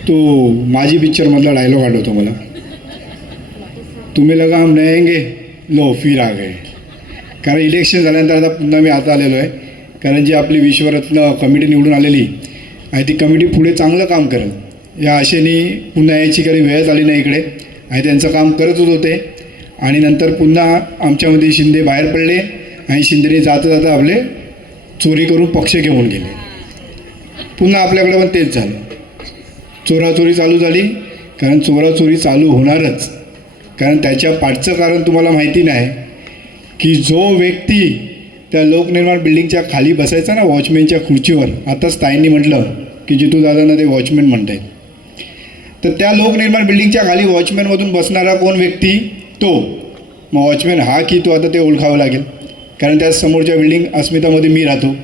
तो माझी पिक्चरमधला डायलॉग आठवतो मला, तुम्ही लगा हम नयेंगे लो फिर आ गए. कारण इलेक्शन झाल्यानंतर आता पुन्हा मी आता आलेलो आहे. कारण जी आपली विश्वरत्न कमिटी निवडून आलेली आणि ती कमिटी पुढे चांगलं काम करेल या आशेने पुन्हा यायची काही वेळच आली नाही इकडे. आणि त्यांचं काम करतच होते. आणि नंतर पुन्हा आमच्यामध्ये शिंदे बाहेर पडले आणि शिंदेने जाता जाता आपले चोरी करून पक्ष घेऊन गेले. पुन्हा आपल्याकडे पण तेच झालं, चोराचोरी चालू झाली. कारण चोराचोरी चालू होणारच. कारण त्याच्या पाठचं कारण तुम्हाला माहिती नाही की जो व्यक्ती त्या लोकनिर्माण बिल्डिंगच्या खाली बसायचा ना वॉचमॅनच्या खुर्चीवर, आताच ताईंनी म्हटलं की जितू दादांना ते वॉचमॅन म्हणत आहेत, तर त्या लोकनिर्माण बिल्डिंगच्या खाली वॉचमॅनमधून बसणारा कोण व्यक्ती तो. मग वॉचमॅन हा की तो, आता ते ओळखावं लागेल. कारण त्या समोरच्या बिल्डिंग अस्मितामध्ये मी राहतो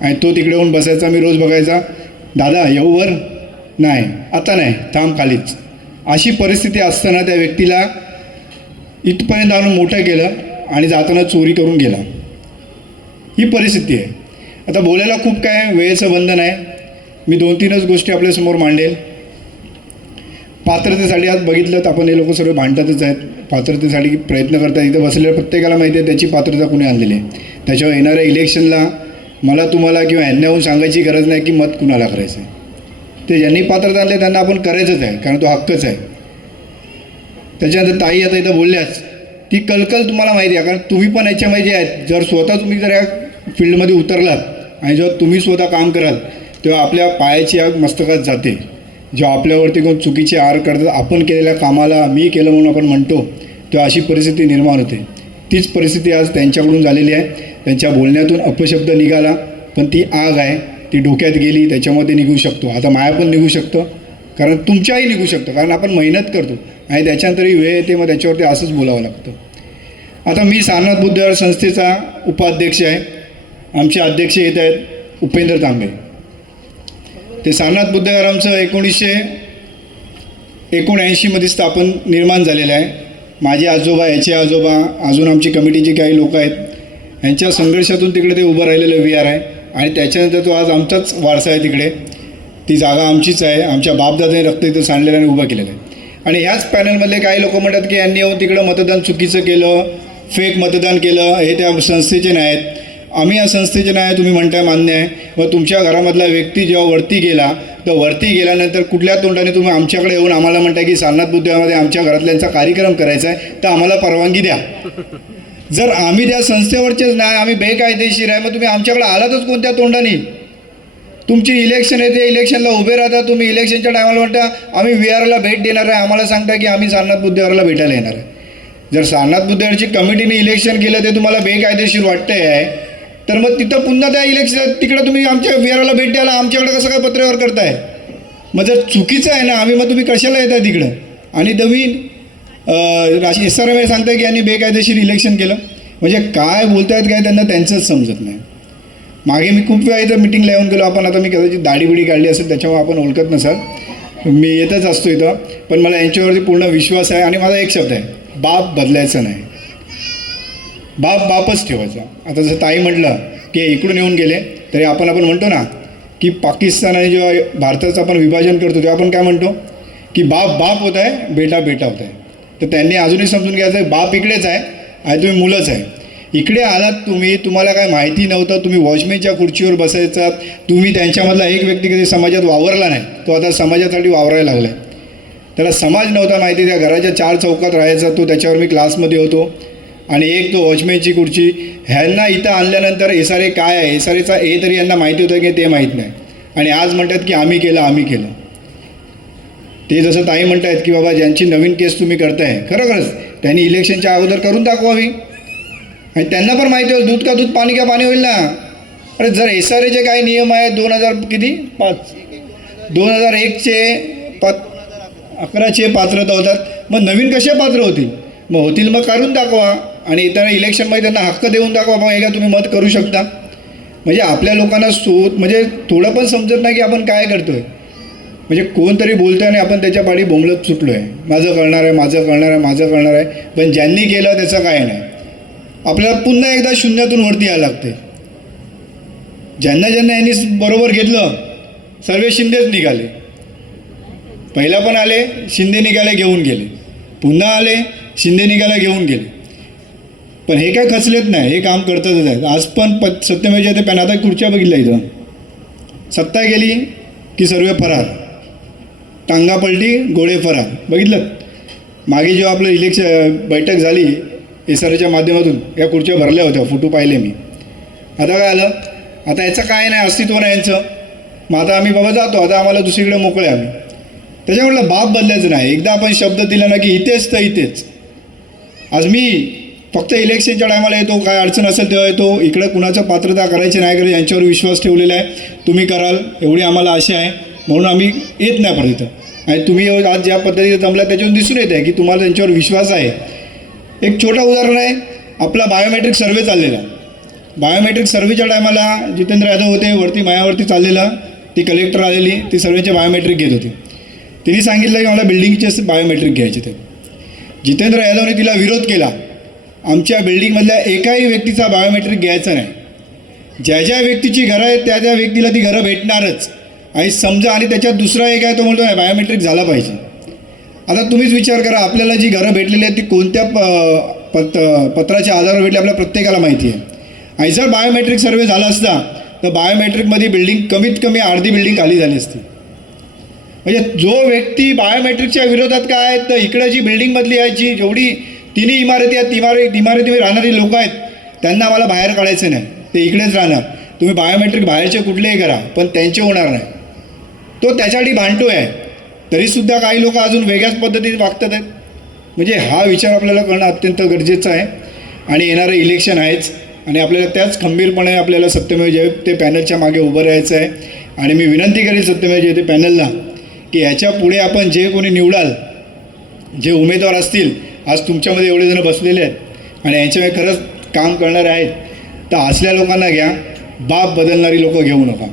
आणि तो तिकडे येऊन बसायचा. मी रोज बघायचा, दादा येऊ वर, नाही आता नाही, थांब खालीच. अशी परिस्थिती असताना त्या व्यक्तीला इथपर्यंत आणून मोठं केलं आणि जाताना चोरी करून गेला. ही परिस्थिती आहे. आता बोलायला खूप काय, वेळेचं बंधन आहे. मी 2-3च गोष्टी आपल्यासमोर मांडेल. पात्रतेसाठी आज बघितलं तर आपण हे लोक सर्व भांडतातच आहेत. पात्रतेसाठी प्रयत्न करतात. इथं बसलेल्या प्रत्येकाला माहिती आहे त्याची पात्रता कुणी आणलेली आहे. त्याच्यावर येणाऱ्या इलेक्शनला मला तुम्हाला किंवा यांना येऊन सांगायची गरज नाही की मत कुणाला करायचं आहे. ते ज्यांनी पात्रता आणले त्यांना आपण करायचंच आहे, कारण तो हक्कच आहे. त्याच्यानंतर ताई आता इथं बोलल्याच, ती कलकल तुम्हाला माहिती आहे. कारण तुम्ही पण याच्यामध्ये जे आहेत, जर स्वतः तुम्ही जर या फील्डमध्ये उतरलात आणि जेव्हा तुम्ही स्वतः काम कराल तेव्हा आपल्या पायाची आग मस्तकात जाते. जेव्हा आपल्यावरती कोण चुकीचे आर करतात, आपण केलेल्या कामाला मी केलं म्हणून आपण म्हणतो, तेव्हा अशी परिस्थिती निर्माण होते. तीच परिस्थिती आज त्यांच्याकडून झालेली आहे. त्यांच्या बोलण्यातून अपशब्द निघाला, पण ती आग आहे, ती डोक्यात गेली, त्याच्यामध्ये निघू शकतो. आता माया पण निघू शकतं, कारण तुमच्याही निघू शकतं. कारण आपण मेहनत करतो आणि त्याच्यानंतरही वेळ येते, मग त्याच्यावरती असंच बोलावं लागतं. आता मी सारनाथ बुद्धविहार संस्थेचा उपाध्यक्ष आहे. आमचे अध्यक्ष येत आहेत उपेंद्र तांबे. ते सारनाथ बुद्धविहार आमचं 1979मध्ये स्थापन निर्माण झालेलं आहे. माझे आजोबा, याचे आजोबा, अजून आमची कमिटीची काही लोक आहेत, यांच्या संघर्षातून तिकडे ते उभं राहिलेलं विहार आहे. आणि त्याच्यानंतर तो आज आमचाच वारसा आहे. तिकडे ती जागा आमचीच आहे. आमच्या बापदादाने रक्त इथं सांडलेलं आणि उभं केलेलं आहे. आणि ह्याच पॅनलमधले काही लोक म्हणतात की यांनी येऊन तिकडं मतदान चुकीचं केलं, फेक मतदान केलं, हे त्या संस्थेचे नाही आहेत. आम्ही या संस्थेचे नाही आहे, तुम्ही म्हणताय मान्य आहे. व तुमच्या घरामधला व्यक्ती जेव्हा वरती गेला, तर वरती गेल्यानंतर कुठल्या तोंडाने तुम्ही आमच्याकडे येऊन आम्हाला म्हणताय की सारनाथ बुद्धविहारमध्ये आमच्या घरातल्यांचा कार्यक्रम करायचा आहे, तर आम्हाला परवानगी द्या. जर आम्ही त्या संस्थेवरचेच नाही, आम्ही बेकायदेशीर आहे, मग तुम्ही आमच्याकडे आलातच कोणत्या तोंडाने? तुमची इलेक्शन येते, इलेक्शनला उभे राहता, तुम्ही इलेक्शनच्या टायमाला म्हणता आम्ही विहाराला भेट देणार आहे, आम्हाला सांगता की आम्ही सारनाथ बुद्धविहारला भेटायला येणार आहे. जर सारनाथ बुद्धविहारची कमिटीने इलेक्शन केलं ते तुम्हाला बेकायदेशीर वाटतंय आहे, तर मग तिथं पुन्हा त्या इलेक्शन तिकडं तुम्ही आमच्या विहाराला भेट द्यायला आमच्याकडे कसं काय पत्रव्यवहार करताय? मग जर चुकीचं आहे ना, आम्ही मग तुम्ही कशाला येताय तिकडं? आणि नवीन SRM सांगताय की यांनी बेकायदेशीर इलेक्शन केलं. म्हणजे काय बोलतायत काय त्यांना त्यांचंच समजत नाही. मागे मी खूप वेळा इथं मिटिंगला येऊन गेलो. आपण आता मी कदाचित दाढी बिडी काढली असेल त्याच्यामुळे आपण ओळखत नसाल, मी येतच असतो इथं. पण मला यांच्यावरती पूर्ण विश्वास आहे. आणि माझा एक शब्द आहे, बाप बदलायचा नाही, बापच ठेवायचा. आता जसं ताई म्हटलं की इकडून येऊन गेले, तरी आपण म्हणतो ना की पाकिस्तान आणि जेव्हा भारताचं आपण विभाजन करतो तेव्हा आपण काय म्हणतो की बाप होत आहे, बेटा होत आहे. तर त्यांनी अजूनही समजून घ्यायचं आहे, बाप इकडेच आहे आणि तुम्ही मुलंच आहे. इकडे आलात तुम्ही, तुम्हाला काय माहिती नव्हतं, तुम्ही वॉचमॅनच्या खुर्चीवर बसायचात. तुम्ही त्यांच्यामधला एक व्यक्ती कधी समाजात वावरला नाही, तो आता समाजासाठी वावरायला लागला आहे. त्याला समाज नव्हता माहिती, त्या घराच्या 4 चौकात राहायचा तो. त्याच्यावर मी क्लासमध्ये होतो. आणि एक तो वॉचमॅनची खुर्ची. ह्यांना इथं आणल्यानंतर SRA काय आहे, SRAचा तरी यांना माहिती होतं की ते माहीत नाही. आणि आज म्हणतात की आम्ही केलं. ते जसं ताई म्हणतायत की बाबा ज्यांची नवीन केस तुम्ही करताय, खरोखरच त्यांनी इलेक्शनच्या अगोदर करून दाखवावी. आणि त्यांना पण माहिती होईल, दूध का दूध, पाणी का पाणी होईल ना. अरे जर SRAचे काही नियम आहेत 2011चे पात्रता होतात, मग नवीन कसे पात्र होतील? मग होतील, मग करून दाखवा. आणि इतर इलेक्शनमध्ये त्यांना हक्क देऊन दाखवा, मग एकदा तुम्ही मत करू शकता. म्हणजे आपल्या लोकांना म्हणजे थोडं पण समजत नाही की आपण काय करतोय. म्हणजे कोणतरी बोलतोय आणि आपण त्याच्या पाठी बोंबलत सुटलो आहे, माझं करणार आहे. पण ज्यांनी केलं त्याचं काय नाही. आपल्याला पुन्हा एकदा शून्यातून वरती यायला लागते. ज्यांना यांनी बरोबर घेतलं सर्व शिंदेच निघाले. पहिला पण आले, शिंदे निघाले घेऊन गेले, पुन्हा आले, शिंदे निघाले घेऊन गेले. पण हे काय खचलेत नाही, हे काम करतातच आहेत. आज पण सत्यमेव जयते पॅन, आता खुर्च्या बघितल्या इथं, सत्ता गेली की सर्व फरार, टांगा पलटी गोळे फरार. बघितलं मागे जेव्हा आपलं इलेक्शन बैठक झाली SRच्या माध्यमातून, या खुर्च्या भरल्या होत्या, फोटो पाहिले मी. आता काय आलं, आता याचं काय नाही, अस्तित्व नाही यांचं. मग आता आम्ही बाबा जातो, आता आम्हाला दुसरीकडे मोकळे आम्ही. त्याच्यामुळे बाप बदलायचं नाही. एकदा आपण शब्द दिला ना की इथेच तर इथेच. आज मी फक्त इलेक्शनच्या टायमाला येतो, काय अडचण असेल तेव्हा येतो. इकडं कुणाचं पात्रता करायची नाही करायची यांच्यावर विश्वास ठेवलेला आहे. तुम्ही कराल एवढी आम्हाला आशा आहे, म्हणून आम्ही येत नाही परत इथं. आणि तुम्ही आज ज्या पद्धतीने जमला त्याच्यावरून दिसून येत आहे की तुम्हाला त्यांच्यावर विश्वास आहे. एक छोटं उदाहरण आहे, आपला बायोमेट्रिक सर्वे चाललेला. बायोमेट्रिक सर्वेच्या टायमाला जितेंद्र यादव होते, वरती मायावरती चाललेला, ती कलेक्टर आलेली, ती सर्वेचे बायोमेट्रिक घेत होती. तिने सांगितलं की मला बिल्डिंगचे बायोमेट्रिक घ्यायचे ते. जितेंद्र यादवने तिला विरोध केला, आमच्या बिल्डिंगमधल्या एकाही व्यक्तीचा बायोमेट्रिक घ्यायचं नाही. ज्या ज्या व्यक्तीची घरं आहेत त्या त्या व्यक्तीला ती घरं भेटणारच. आणि समजा आणि त्याच्यात दुसरा एक आहे तो म्हणतो नाही बायोमेट्रिक झाला पाहिजे. आता तुम्हीच विचार करा, आपल्याला जी घरं भेटलेली आहेत ती कोणत्या पत्राच्या आधारावर भेटली आपल्या प्रत्येकाला माहिती आहे. आणि जर बायोमेट्रिक सर्वे झाला असता तर बायोमेट्रिकमध्ये बिल्डिंग कमीत कमी अर्धी बिल्डिंग खाली झाली असती. म्हणजे जो व्यक्ती बायोमेट्रिकच्या विरोधात काय आहे, तर इकडं जी बिल्डिंगमधली आहे, जी जेवढी तिन्ही इमारती आहेत, इमारतीमध्ये राहणारी लोक आहेत, त्यांना आम्हाला बाहेर काढायचं नाही, ते इकडेच राहणार. तुम्ही बायोमेट्रिक बाहेरचे कुठलेही करा पण त्यांचे होणार नाही. तो त्याच्यासाठी भांडतो आहे. तरीसुद्धा काही लोक अजून वेगळ्याच पद्धतीने वागतात आहेत. म्हणजे हा विचार आपल्याला करणं अत्यंत गरजेचं आहे. आणि येणारं इलेक्शन आहेच आणि आपल्याला त्याच खंबीरपणे आपल्याला सत्यमेव जयते पॅनलच्या मागे उभं राहायचं आहे. आणि मी विनंती करेन सत्यमेव जयते पॅनलला की ह्याच्या पुढे आपण जे कोणी निवडाल, जे उमेदवार असतील, आज तुमच्यामध्ये एवढे जण बसलेले आहेत आणि यांच्यामध्ये खरंच काम करणारे आहेत, तर असल्या लोकांना घ्या. बाप बदलणारी लोकं घेऊ नका.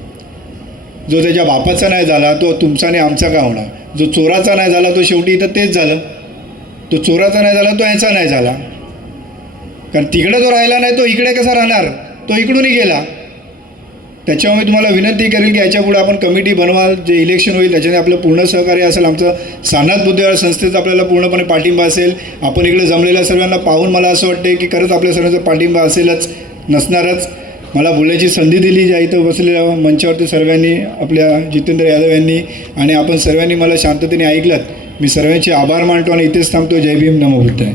जो त्याच्या बापाचा नाही झाला तो तुमचा आणि आमचा का होणार. जो चोराचा नाही झाला तो शेवटी इथं तेच झालं. तो चोराचा नाही झाला तो याचा नाही झाला, कारण तिकडे जो राहिला नाही तो इकडे कसा राहणार, तो इकडूनही गेला. त्याच्यामुळे मी तुम्हाला विनंती करेल की याच्यापुढे आपण कमिटी बनवाल, जे इलेक्शन होईल त्याच्याने आपलं पूर्ण सहकार्य असेल. आमचं सारनाथ बुद्धिबळ संस्थेचा आपल्याला पूर्णपणे पाठिंबा असेल. आपण इकडे जमलेल्या सर्वांना पाहून मला असं वाटते की खरंच आपल्या सर्वांचा पाठिंबा असेलच, नसणारच. मला बोलण्याची संधी दिली ज्या इथं बसलेल्या मंचावरती सर्वांनी, आपल्या जितेंद्र यादव यांनी, आणि आपण सर्वांनी मला शांततेने ऐकलात. मी सर्वांचे आभार मानतो आणि इथेच थांबतो. जय भीम, नमो बुद्धाय.